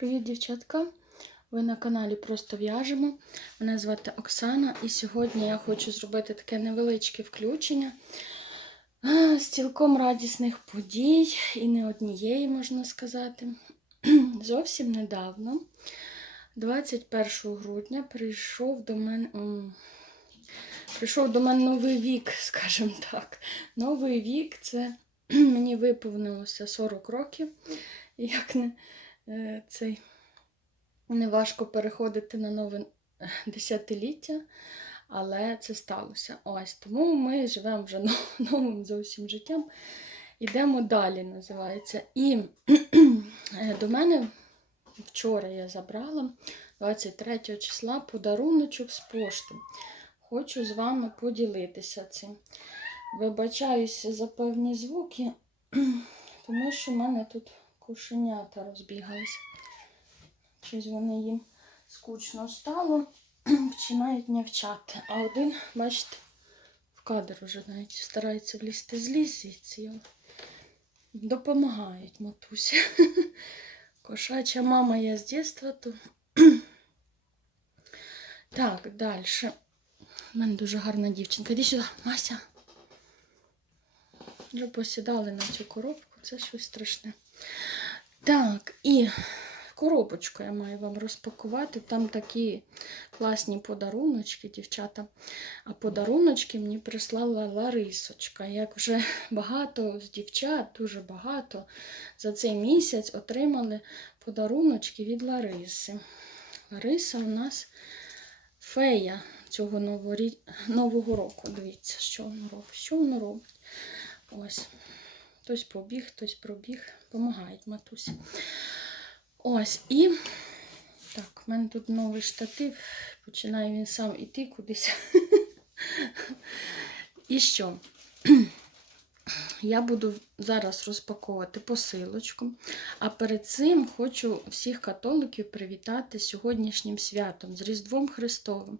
Привіт, дівчатка! Ви на каналі Просто в'яжемо. Мене звати Оксана, і сьогодні я хочу зробити таке невеличке включення з цілком радісних подій і не однієї, можна сказати. Зовсім недавно, 21 грудня, прийшов до мене. Прийшов до мене новий вік, скажімо так. Новий вік це мені виповнилося 40 років. Як не цей не важко переходити на нове е, десятиліття, але це сталося. Ось тому ми живемо вже новим зовсім життям. Ідемо далі, називається. І е, до мене вчора я забрала 23 числа подаруночок з пошти. Хочу з вами поділитися цим. Вибачаюся за певні звуки, тому що в мене тут кошенята розбігалися. Щось вони їм скучно стало, починають нявчати. А один, бачите, в кадр уже навіть старається влізти з його. Допомагають матусі. Кошача мама я з дитинства, то. Так, далі. У мене дуже гарна дівчинка. Іди сюди, Мася. Вже посідали на цю коробку, це щось страшне. Так, і коробочку я маю вам розпакувати. Там такі класні подаруночки, дівчата. А подаруночки мені прислала Ларисочка. Як вже багато з дівчат, дуже багато за цей місяць отримали подаруночки від Лариси. Лариса у нас фея цього новорі... нового року. Дивіться, що воно робить. Що воно робить? Ось. Хтось побіг, хтось пробіг. Помагають матусі. Ось і. Так, в мене тут новий штатив. Починає він сам іти кудись. І що? Я буду зараз розпаковувати посилочку. А перед цим хочу всіх католиків привітати сьогоднішнім святом, з Різдвом Христовим.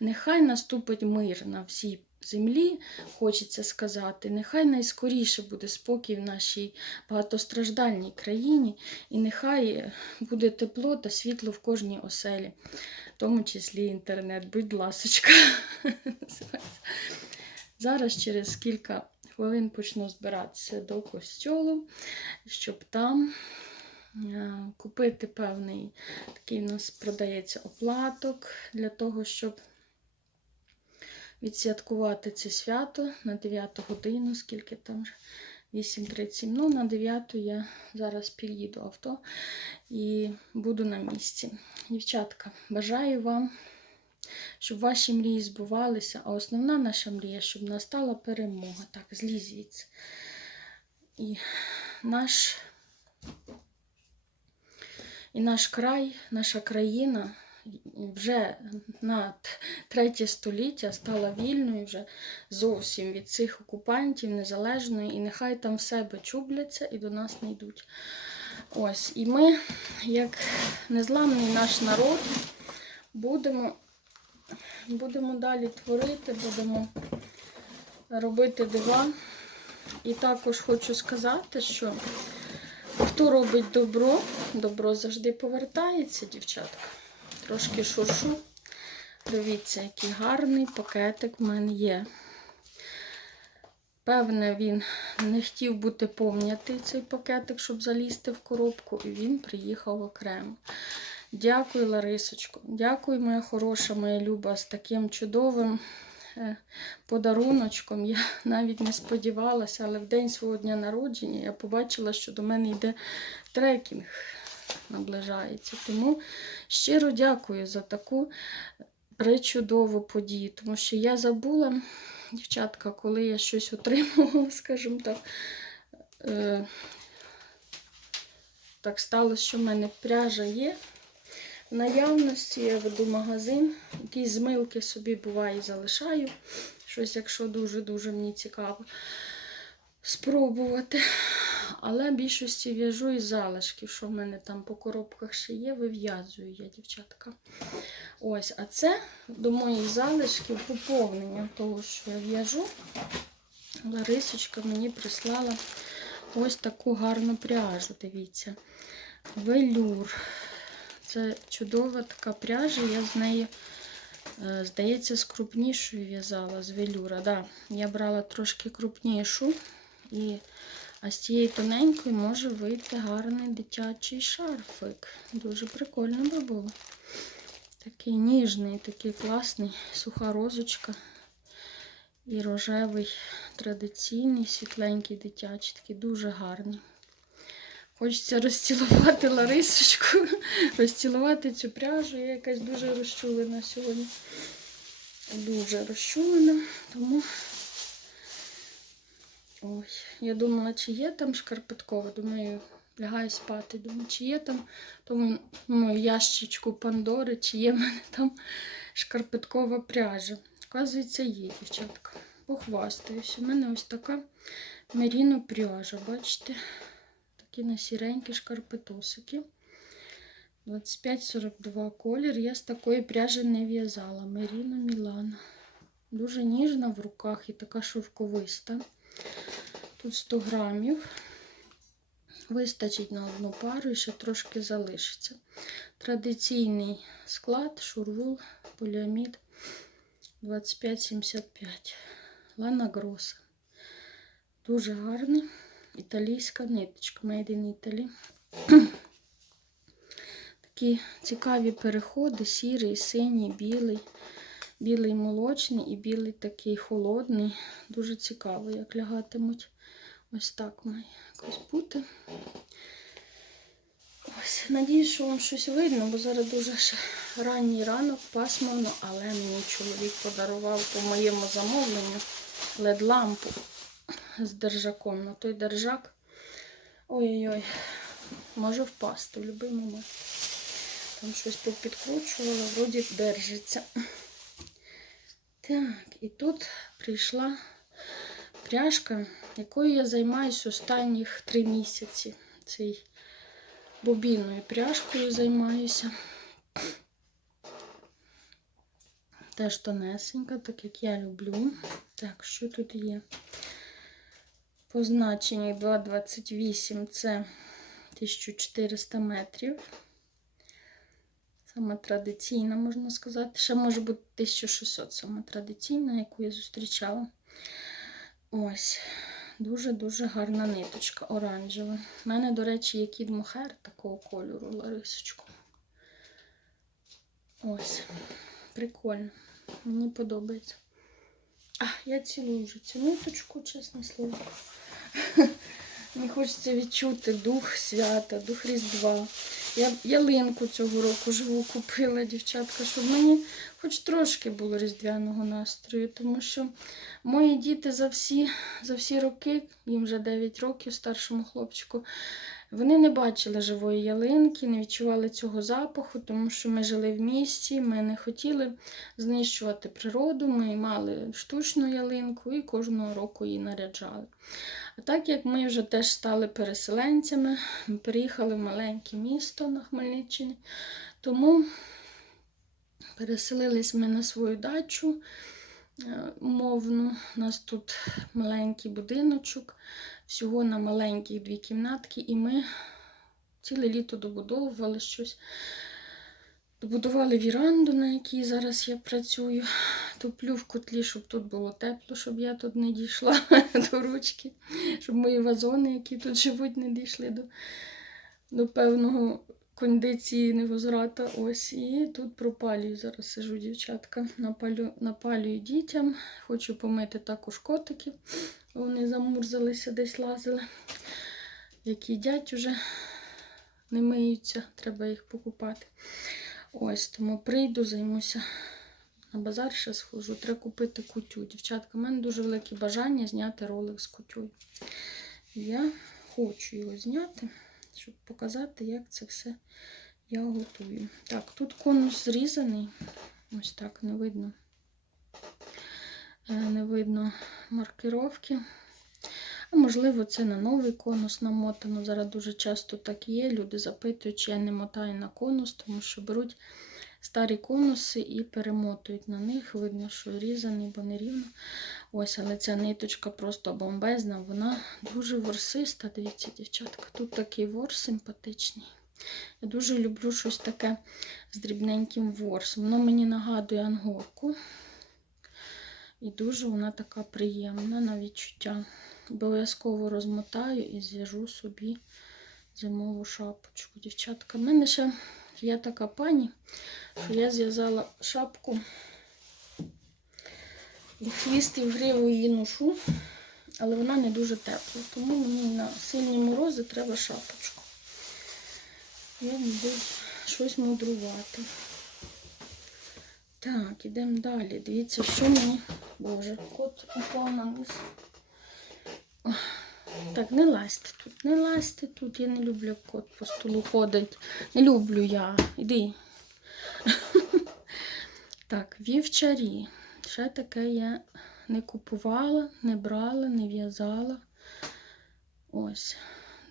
Нехай наступить мир на всій землі, хочеться сказати. Нехай найскоріше буде спокій в нашій багатостраждальній країні, і нехай буде тепло та світло в кожній оселі, в тому числі інтернет. Будь ласочка. Зараз через кілька хвилин почну збиратися до костьолу, щоб там е, купити певний такий у нас продається оплаток для того, щоб відсвяткувати це свято на 9 годину, скільки там вже 8.37. Ну, на 9 я зараз під'їду авто і буду на місці. Дівчатка, бажаю вам, щоб ваші мрії збувалися, а основна наша мрія, щоб настала перемога. Так, звідси. І наш, і наш край, наша країна вже на третє століття стала вільною вже зовсім від цих окупантів, незалежною, і нехай там в себе чубляться і до нас не йдуть. Ось, і ми, як незламний наш народ, будемо, будемо далі творити, будемо робити дива. І також хочу сказати, що хто робить добро, добро завжди повертається, дівчатка. Трошки шуршу. Дивіться, який гарний пакетик в мене є. Певне, він не хотів бути помнятий цей пакетик, щоб залізти в коробку, і він приїхав окремо. Дякую, Ларисочко. Дякую, моя хороша, моя люба, з таким чудовим е, подаруночком. Я навіть не сподівалася, але в день свого дня народження я побачила, що до мене йде трекінг наближається. Тому щиро дякую за таку пречудову подію, тому що я забула, дівчатка, коли я щось отримувала, скажімо так. Е, так сталося, що в мене пряжа є. В наявності я веду магазин, якісь змилки собі буває залишаю. Щось, якщо дуже-дуже мені цікаво спробувати. Але більшості в'яжу із залишків, що в мене там по коробках ще є, вив'язую я, дівчатка. Ось, а це до моїх залишків поповнення того, що я в'яжу. Ларисочка мені прислала ось таку гарну пряжу, дивіться. Велюр. Це чудова така пряжа, я з нею, е, здається, з крупнішою в'язала, з велюра. Да, я брала трошки крупнішу, і, а з цієї тоненької може вийти гарний дитячий шарфик. Дуже прикольно би було. Такий ніжний, такий класний, суха розочка. І рожевий, традиційний, світленький дитячий, такий дуже гарний. Хочеться розцілувати Ларисочку, розцілувати цю пряжу. Я якась дуже розчулена сьогодні. Дуже розчулена, тому ой, я думала, чи є там шкарпеткова. Думаю, лягаю спати. Думаю, чи є там тому ну, ящичку Пандори, чи є в мене там шкарпеткова пряжа. Оказується, є, дівчатка. Похвастаюсь. У мене ось така меріно пряжа, бачите? Такі на сіренькі шкарпетосики. 25-42 колір. Я з такої пряжі не в'язала. Меріно Мілана. Дуже ніжна в руках і така шовковиста. Тут 100 грамів. Вистачить на одну пару і ще трошки залишиться. Традиційний склад, шурвул, поліамід 25,75. Лана Гроса. Дуже гарний. Італійська ниточка. Made in Italy. Такі цікаві переходи: сірий, синій, білий, білий молочний і білий такий холодний. Дуже цікаво, як лягатимуть. Ось так має якось бути. Ось, надіюсь, що вам щось видно, бо зараз дуже ще ранній ранок, пасмурно, але мені чоловік подарував по моєму замовленню лед-лампу з держаком. На той держак. Ой-ой-ой, може впасти в будь-який момент. Там щось попідкручувала, вроді держиться. Так, і тут прийшла пряжка, якою я займаюся останніх три місяці. Цей бобінною пряжкою займаюся. Теж тонесенька, так як я люблю. Так, що тут є? Позначені 2,28 це 1400 метрів. Саме традиційна, можна сказати. Ще може бути 1600 саме традиційна, яку я зустрічала. Ось. Дуже-дуже гарна ниточка оранжева. У мене, до речі, є кіт мохер такого кольору, Ларисочку. Ось. Прикольно. Мені подобається. А, я цілую вже цю ниточку, чесне слово. Мені хочеться відчути дух свята, дух Різдва. Я ялинку цього року живу купила, дівчатка, щоб мені хоч трошки було різдвяного настрою, тому що мої діти за всі, за всі роки, їм вже 9 років, старшому хлопчику, вони не бачили живої ялинки, не відчували цього запаху, тому що ми жили в місті, ми не хотіли знищувати природу, ми мали штучну ялинку і кожного року її наряджали. А так як ми вже теж стали переселенцями, ми переїхали в маленьке місто на Хмельниччині, тому переселились ми на свою дачу е, мовну. У нас тут маленький будиночок, всього на маленьких дві кімнатки, і ми ціле літо добудовували щось. Добудували віранду, на якій зараз я працюю. Топлю в котлі, щоб тут було тепло, щоб я тут не дійшла до ручки, щоб мої вазони, які тут живуть, не дійшли до, до певного кондиції невозврата. Ось. І тут пропалюю. Зараз сижу, дівчатка, напалю, напалюю дітям. Хочу помити також котиків. Вони замурзалися, десь лазили. Які їдять уже не миються, треба їх покупати. Ось, тому прийду, займуся на базар, ще схожу. Треба купити кутю. Дівчатка, в мене дуже велике бажання зняти ролик з кутю. Я хочу його зняти, щоб показати, як це все я готую. Так, тут конус зрізаний. Ось так не видно. Е, Не видно маркировки. А можливо, це на новий конус намотано. Зараз дуже часто так є. Люди запитують, чи я не мотаю на конус, тому що беруть старі конуси і перемотують на них. Видно, що різаний, бо не рівно. Ось, але ця ниточка просто бомбезна, вона дуже ворсиста. Дивіться, дівчатка, тут такий ворс симпатичний. Я дуже люблю щось таке з дрібненьким ворсом. Воно мені нагадує ангорку. І дуже вона така приємна на відчуття. Обов'язково розмотаю і зв'яжу собі зимову шапочку. Дівчатка, в мене ще є така пані, що я зв'язала шапку. І хвіст і гриву її ношу, але вона не дуже тепла. Тому мені на сильні морози треба шапочку. Я буду щось мудрувати. Так, ідемо далі. Дивіться, що мені. Боже, кот упав на низ. Так, не лазьте тут, не лазьте тут. Я не люблю, як кот по столу ходить. Не люблю я. Іди. Так, вівчарі. Ще таке я не купувала, не брала, не в'язала. Ось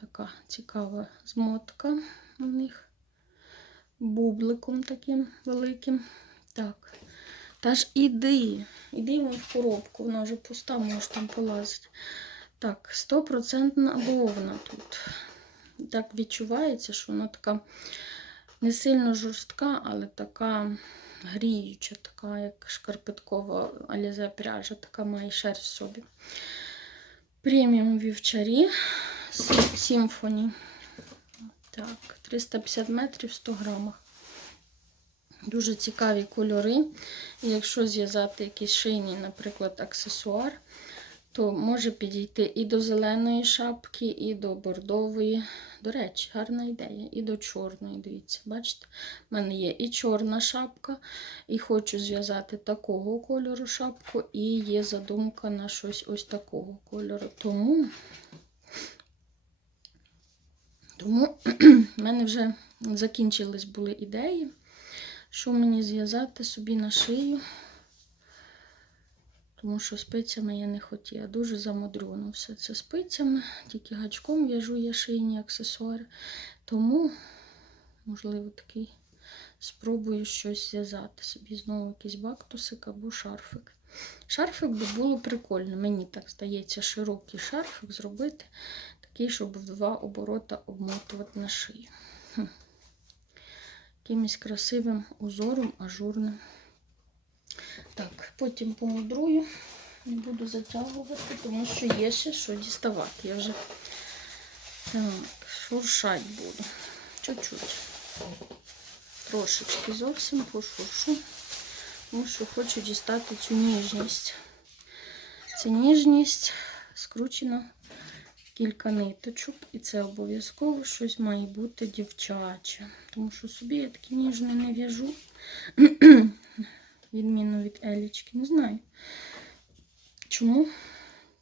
така цікава змотка у них. Бубликом таким великим. Так. Та ж іди. Іди вон в коробку, вона вже пуста, може там полазити. Так, стопроцентна вовна тут. Так відчувається, що вона така не сильно жорстка, але така гріюча, така, як шкарпеткова алізе пряжа, така має шерсть в собі. Преміум вівчарі Сімфоні. Так, 350 метрів 100 грамах. Дуже цікаві кольори. І якщо зв'язати якийсь шийний, наприклад, аксесуар, то може підійти і до зеленої шапки, і до бордової. До речі, гарна ідея. І до чорної. Дивіться, бачите? У мене є і чорна шапка, і хочу зв'язати такого кольору шапку, і є задумка на щось ось такого кольору. Тому, тому в мене вже закінчились були ідеї, що мені зв'язати собі на шию. Тому що спицями я не хотіла. Дуже замудрено все це спицями, тільки гачком в'яжу я шийні аксесуари. Тому, можливо, такий спробую щось зв'язати собі. Знову якийсь бактусик або шарфик. Шарфик би було прикольно, мені так здається, широкий шарфик зробити, такий, щоб в два оборота обмотувати на шию. Якимось красивим узором, ажурним. Так, потім помудрую, не буду затягувати, тому що є ще що діставати. Я вже так, шуршать буду. Чуть-чуть. Трошечки зовсім пошуршу, тому що хочу дістати цю ніжність. Ця ніжність скручена кілька ниточок, і це обов'язково щось має бути дівчаче. Тому що собі я такі ніжні не в'яжу відмінно від Елічки. Не знаю. Чому?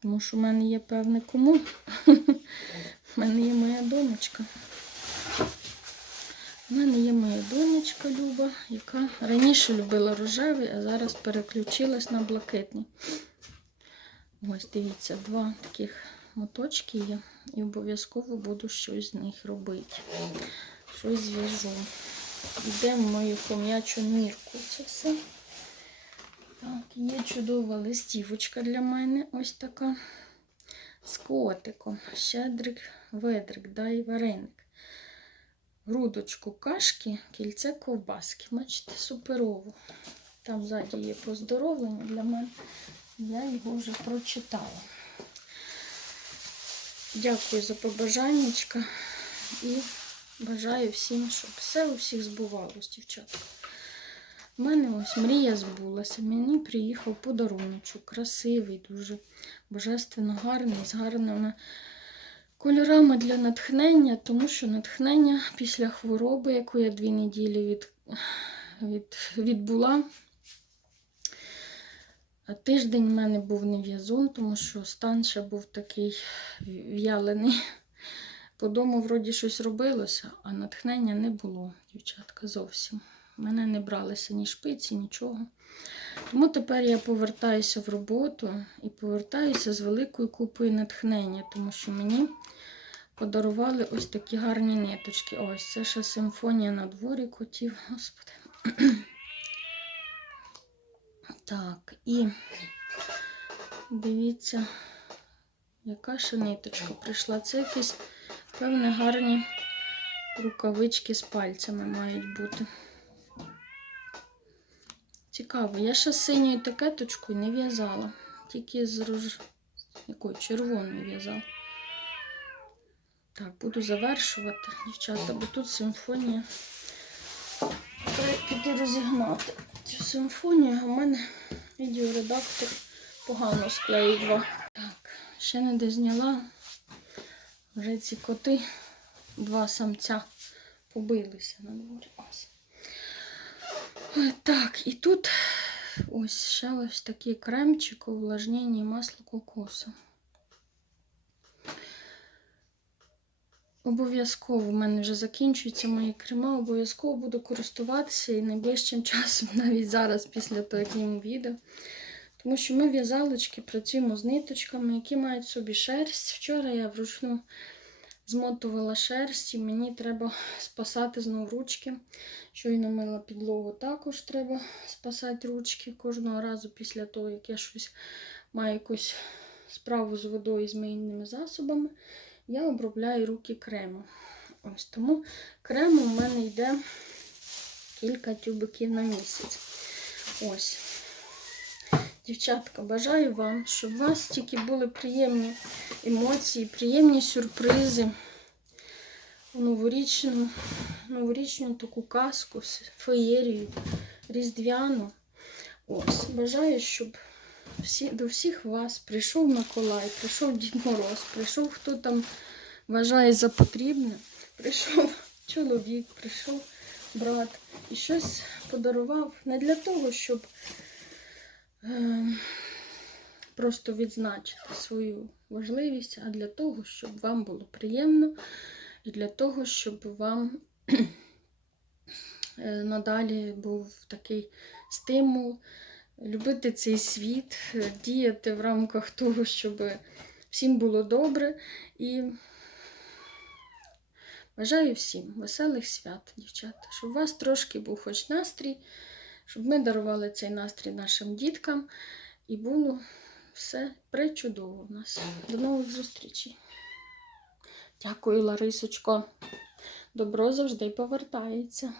Тому що в мене є певне кому. У мене є моя донечка. У мене є моя донечка Люба, яка раніше любила рожевий, а зараз переключилась на блакитний. Ось, дивіться, два таких моточки є. І обов'язково буду щось з них робити. Щось зв'яжу. Йдемо в мою хом'ячу мірку. Це все. Так, є чудова листівочка для мене. Ось така. З котиком. Щедрик, ведрик, дай вареник. Грудочку кашки, кільце ковбаски. Бачите, суперово. Там ззаді є поздоровлення для мене. Я його вже прочитала. Дякую за побажаннячка і бажаю всім, щоб все у всіх збувалось, дівчатка. У мене ось мрія збулася. Мені приїхав подаруночок, красивий, дуже божественно гарний, з гарними кольорами для натхнення, тому що натхнення після хвороби, яку я дві неділі від, від, відбула. Тиждень в мене був не в'язун, тому що стан ще був такий в'ялений. По дому вроді щось робилося, а натхнення не було, дівчатка, зовсім. Мене не бралися ні шпиці, нічого. Тому тепер я повертаюся в роботу і повертаюся з великою купою натхнення, тому що мені подарували ось такі гарні ниточки. Ось це ще симфонія на дворі котів. Господи. Так, і дивіться, яка ще ниточка прийшла. Це якісь, певне, гарні Рукавички з пальцями мають бути. Цікаво, я ще синьою такеточкою не в'язала. Тільки з рож... якою червоною в'язала. Так, буду завершувати, дівчата, бо тут симфонія. Треба піти розігнати цю симфонію, а в мене відеоредактор погано склеїв. Так, ще не дозняла. Вже ці коти, два самця побилися на дворі. Так, і тут ось ще ось такий кремчик увлажнення масло кокосу. Обов'язково в мене вже закінчуються мої крема, обов'язково буду користуватися і найближчим часом, навіть зараз, після того, як зніму відео. Тому що ми в'язалочки працюємо з ниточками, які мають собі шерсть. Вчора я вручну змотувала шерсть і мені треба спасати знову ручки. Щойно мила підлогу, також треба спасати ручки кожного разу після того, як я щось маю якусь справу з водою і з мийними засобами. Я обробляю руки кремом. Ось тому крему в мене йде кілька тюбиків на місяць. Ось. Дівчатка, бажаю вам, щоб у вас тільки були приємні емоції, приємні сюрпризи у новорічну, новорічну таку казку, феєрію, різдвяну. Ось, бажаю, щоб всі, до всіх вас. Прийшов Миколай, прийшов Дід Мороз, прийшов хто там вважає за потрібне, прийшов чоловік, прийшов брат і щось подарував не для того, щоб е, просто відзначити свою важливість, а для того, щоб вам було приємно, і для того, щоб вам е, надалі був такий стимул любити цей світ, е, діяти в рамках того, щоб всім було добре. І бажаю всім веселих свят, дівчата, щоб у вас трошки був хоч настрій, щоб ми дарували цей настрій нашим діткам і було все пречудово в нас. До нових зустрічей. Дякую, Ларисочко. Добро завжди повертається.